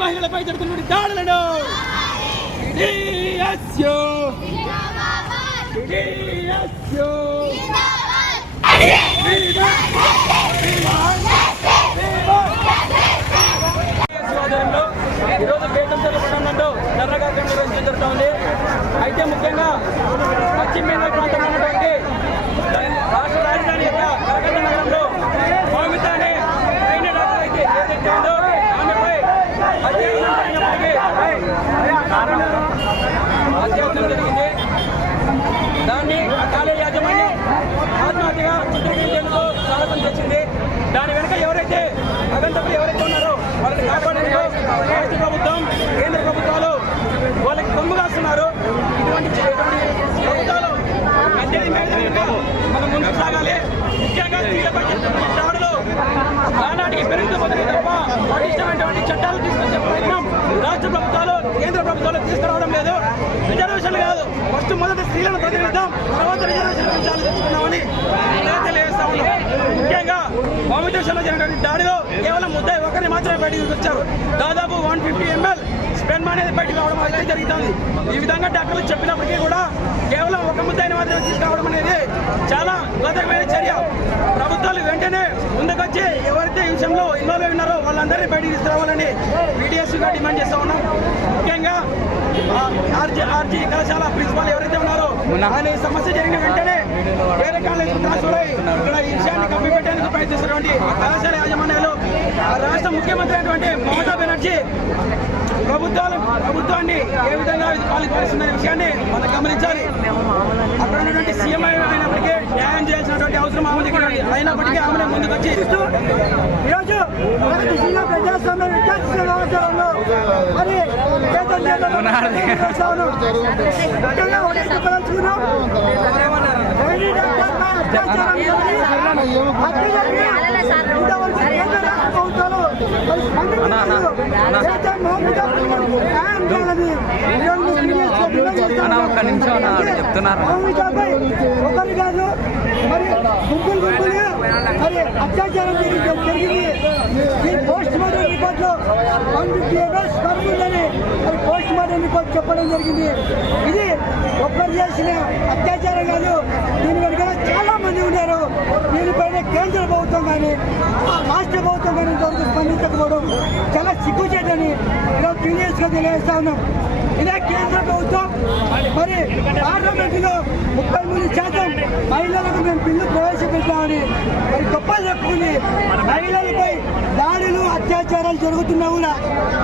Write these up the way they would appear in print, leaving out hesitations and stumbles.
మహిళలపై జరుగుతున్న దాడులను ఈరోజు బేతంచెర్ల పట్టణంలో ధర్నా కార్యక్రమం నిర్వహించడం జరుగుతుంది. అయితే ముఖ్యంగా పశ్చిమ బెంగాల్ ప్రాంతంలో ఉన్నటువంటి రాష్ట్ర రాజధాని యొక్క కలకత్తా నగరంలో మౌమిత అనే సైన్య డాక్టర్ అయితే ఏదైతే ఉందో ఆమెపై అత్యాచారం జరిగింది. దాన్ని కాలేజీ యాజమాన్యం ఆత్మహత్యగా చిత్రీకరించేందుకు సాహసం చేసింది. దాని వెనుక ఎవరైతే అగంతకులు ఎవరైతే ఉన్నారో వాళ్ళని కాపాడేందుకు రాష్ట్ర ప్రభుత్వం కేంద్ర ప్రభుత్వాలు వాళ్ళకి కొమ్ము కాస్తున్నారు. ఇటువంటి ప్రభుత్వాలు మనం ముందుకు సాగాలి. ముఖ్యంగా స్త్రీలపై దాడులు నానాటికి పెరుగుతుపోతుంది తప్ప పటిష్టమైనటువంటి చట్టాలు తీసుకొచ్చే ప్రయత్నం రాష్ట్ర ప్రభుత్వాలు కేంద్ర ప్రభుత్వాలు తీసుకురావడం లేదు. రిజర్వేషన్లు కాదు, ఫస్ట్ మొదటి స్త్రీలను ప్రతినిధిద్దాం, తర్వాత రిజర్వేషన్ గురించి ఆలోచిస్తున్నామని తెలియజేస్తా ఉన్నాం. ముఖ్యంగా మౌమిత విషయంలో జరిగినటువంటి దాడిలో కేవలం ముద్దాయి ఒకరిని మాత్రమే బయటకు వచ్చారు. దాదాపు 150 ml స్పెర్మ్ అనేది బయటకు రావడం అయితే జరుగుతుంది. ఈ విధంగా డాక్టర్లు చెప్పినప్పటికీ కూడా కేవలం ఒక ముద్దాయిని మాత్రమే తీసుకురావడం అనేది చాలా ఘాతకమైన చర్య. ప్రభుత్వాలు వెంటనే ముందుకొచ్చి ఎవరైతే ఈ విషయంలో ఇన్వాల్వ్ అయి ఉన్నారో వాళ్ళందరినీ బయటికి తీసుకురావాలని వీడియోస్గా డిమాండ్ చేస్తా ఉన్నాం. ముఖ్యంగా ఆర్జీ కళాశాల ప్రిన్సిపాల్ ఎవరైతే ఉన్నారో ఆయన ఈ సమస్య జరిగిన వెంటనే వేరే కాలేజ్ ట్రాన్స్ఫర్ అయ్యి ఇక్కడ ఈ విషయాన్ని కప్పిపెట్టేందుకు ప్రయత్నిస్తున్నటువంటి కళాశాల యాజమాన్యాలు రాష్ట్ర ముఖ్యమంత్రి అయినటువంటి మమతా బెనర్జీ ప్రభుత్వాన్ని ఏ విధంగా పాలిస్తున్న విషయాన్ని మనం గమనించాలి. అక్కడ ఉన్నటువంటి సీఎం అయినప్పటికీ న్యాయం చేయాల్సినటువంటి అవసరం ఆమె దగ్గర అయినప్పటికీ ఆమె ముందుకు వచ్చి ఈరోజు ప్రజాస్వామ్య విద్యార్థి వ్యవహారంలో మరి ఒక్క నిమిషం చెప్తున్నారు. ఒకరు కాదు మరి గుంపులుగా మరి అత్యాచారం జరిగింది. ఈ పోస్ట్ మార్టం రిపోర్ట్ లో 150 ml స్పెర్మ్ ఉందని మరి పోస్ట్ మార్టం రిపోర్ట్ చెప్పడం జరిగింది. ఇది ఒక్కరు చేసిన అత్యాచారం కాదు, దీని వెనుక చాలా మంది ఉన్నారు. దీనిపైన కేంద్ర ప్రభుత్వం కానీ రాష్ట్ర ప్రభుత్వం కానీ ఇంతవరకు స్పందించకపోవడం చాలా సిగ్గుచేటని ఈరోజు సీరియస్ గా తెలియజేస్తా ఉన్నాం. ఇదే కేంద్ర ప్రభుత్వం మరి పార్లమెంట్ లో 33% మహిళలకు మేము బిల్లు ప్రవేశపెట్టామని మరి గొప్పలు చెప్పుకుని మహిళలపై దాడులు అత్యాచారాలు జరుగుతున్నా కూడా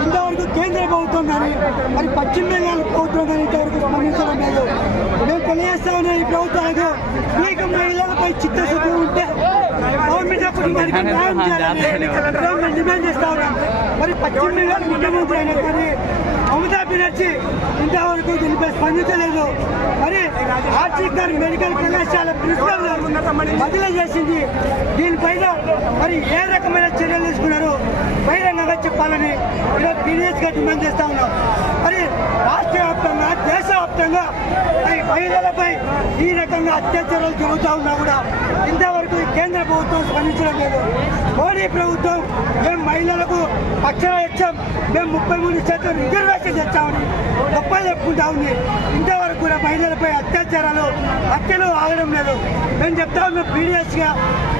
ఇంతవరకు కేంద్ర ప్రభుత్వం కానీ మరి పశ్చిమ బెంగాల్ ప్రభుత్వం కానీ ఇంతవరకు స్పందించడం లేదు. మేము తెలియజేస్తా ఉన్నాం ఈ ప్రభుత్వాలకు, మీకు మహిళలపై చిత్తశుద్ధి ఉంటే కుటుంబానికి న్యాయం చేయాలని డిమాండ్ చేస్తా ఉన్నాం. మరి పశ్చిమ బెంగాల్ ముఖ్యమంత్రి అయినా కానీ మమతా బెనర్జీ ఇంతవరకు దీనిపై స్పందించలేదు. మరి ఆర్జికర్ మెడికల్ కళాశాల ప్రిన్సిపల్ బదిలీ చేసింది. దీనిపైన మరి ఏ రకమైన చర్యలు తీసుకున్నారో బహిరంగంగా చెప్పాలని ఈరోజు సీరియస్ గా డిమాండ్ చేస్తా ఉన్నాం. మరి రాష్ట్ర వ్యాప్తంగా దేశవ్యాప్తంగా మహిళలపై ఈ రకంగా అత్యాచారాలు జరుగుతూ ఉన్నా కూడా ఇంతవరకు కేంద్ర ప్రభుత్వం స్పందించడం లేదు. మోడీ ప్రభుత్వం మేము మహిళలకు పక్షాన ఇచ్చాం, మేము 33% రిజర్వేషన్ తెచ్చామని గొప్పలు చెప్పుకుంటా ఉంది. ఇంతవరకు కూడా మహిళలపై అత్యాచారాలు హత్యలు ఆగడం లేదు. మేము చెప్తా ఉన్నాం పీడిఎస్ గా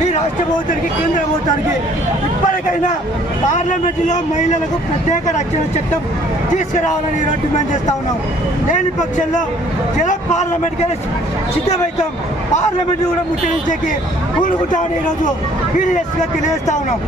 ఈ రాష్ట్ర ప్రభుత్వానికి కేంద్ర ప్రభుత్వానికి ఇప్పటికైనా పార్లమెంటులో మహిళలకు ప్రత్యేక రక్షణ చట్టం తీసుకురావాలని ఈరోజు డిమాండ్ చేస్తా ఉన్నాం. లేని పక్షంలో జల పార్లమెంట్కి సిద్ధమవుతాం, పార్లమెంట్ కూడా ముట్టడించేకి కూడుకుంటామని ఈరోజు పీడిఎస్ గా తెలియజేస్తా ఉన్నాం.